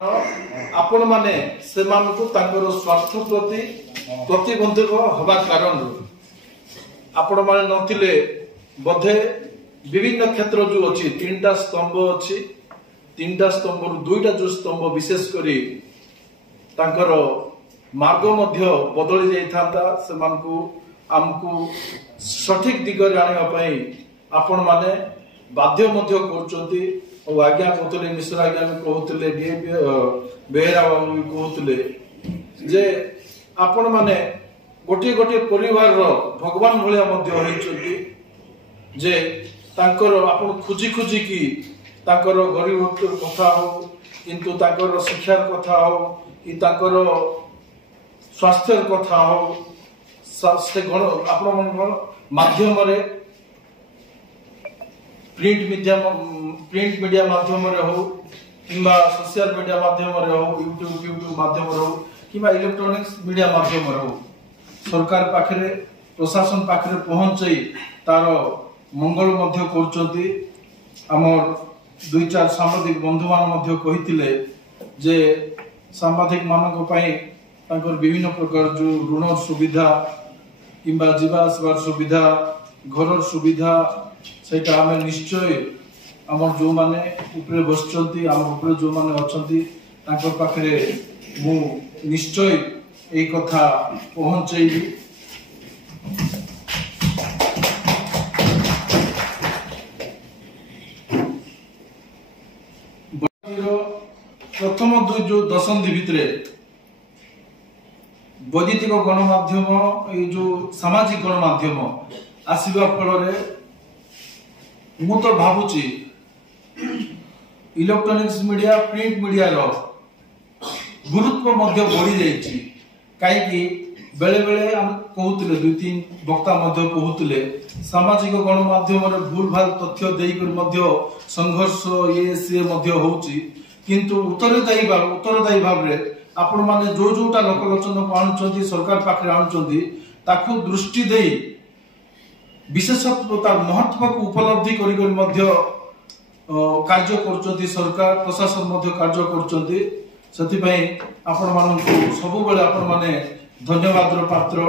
आपण माने स्वार्थ प्रति प्रतिबंधक हवा कारण आपण माने नथिले बधे विभिन्न क्षेत्र जो अच्छी तीनटा स्तंभ अच्छी तीनटा स्तंभ दुईटा जो स्तंभ विशेष करी तांकर मार्ग मध्य बदली जाइथांता सेमानकु आमकु सठिक दिगरे आनिबा पई आपण माने बाध्य मध्य करचंती और आज्ञा कहते मिश्र आज्ञा भी कहते बेहरा बाबू भी कहते जे आपण माने गोटे गोटे परिवार रो भगवान भलिया मध्य होइचंती जे तांकर आपण खुजी खुजी की तांकर गरीब कथा हो किंतु तांकर शिक्षार कथा हो कि तांकर स्वास्थ्य कथा हो से गण आपण माध्यम रे प्रिंट मीडिया माध्यम रे हो किंबा सोशल मीडिया माध्यम रे हो यूट्यूब माध्यम रे हो किंबा इलेक्ट्रॉनिक्स मीडिया माध्यम रे हो सरकार पाखरे प्रशासन पाखरे पहुंचई तार मंगल मध्य करचंती हमर दुई चार सांबादिक बंधु मान मध्य कहितिले जे सांबादिक मानक पई तांकर विभिन्न प्रकार जो ऋण सुविधा किंबा जीवा आसबार सुविधा घर सुविधा सेटा हमें निश्चय आम जो माने ऊपर बसचंती आम ऊपर जो माने अछंती तांकर पाखरे मु निश्चय ए कथा पहुंचैबी प्रथम जो दशंधि भितरे वैद्युतिक गणमाध्यम ये जो सामाजिक गणमाध्यम आसीबा फल मु तो भावुची इलेक्ट्रॉनिक्स मीडिया प्रिंट मीडिया रो गुरुत्व मध्य बढ़ी जाइछि काई कि बेले बेले हम कहउतले दुई तीन वक्ता मध्य कहउतले सामाजिक गणमाध्यम रे भूल भाल तथ्य देई कर मध्य संघर्ष ये से मध्य होउची किंतु उत्तरदायी भाव रे आपण माने जो जोटा लोकलोचन को आणुचंती सरकार पाखरे आणुचंती ताकू दृष्टि देई विशेषत्व तार महत्व को उपलब्धि करी मध्य कार्य करचंती सरकार प्रशासन मध्य कार्य करचंती सेति पई आपण मानन को सब बेले आपण माने धन्यवाद रो पात्र।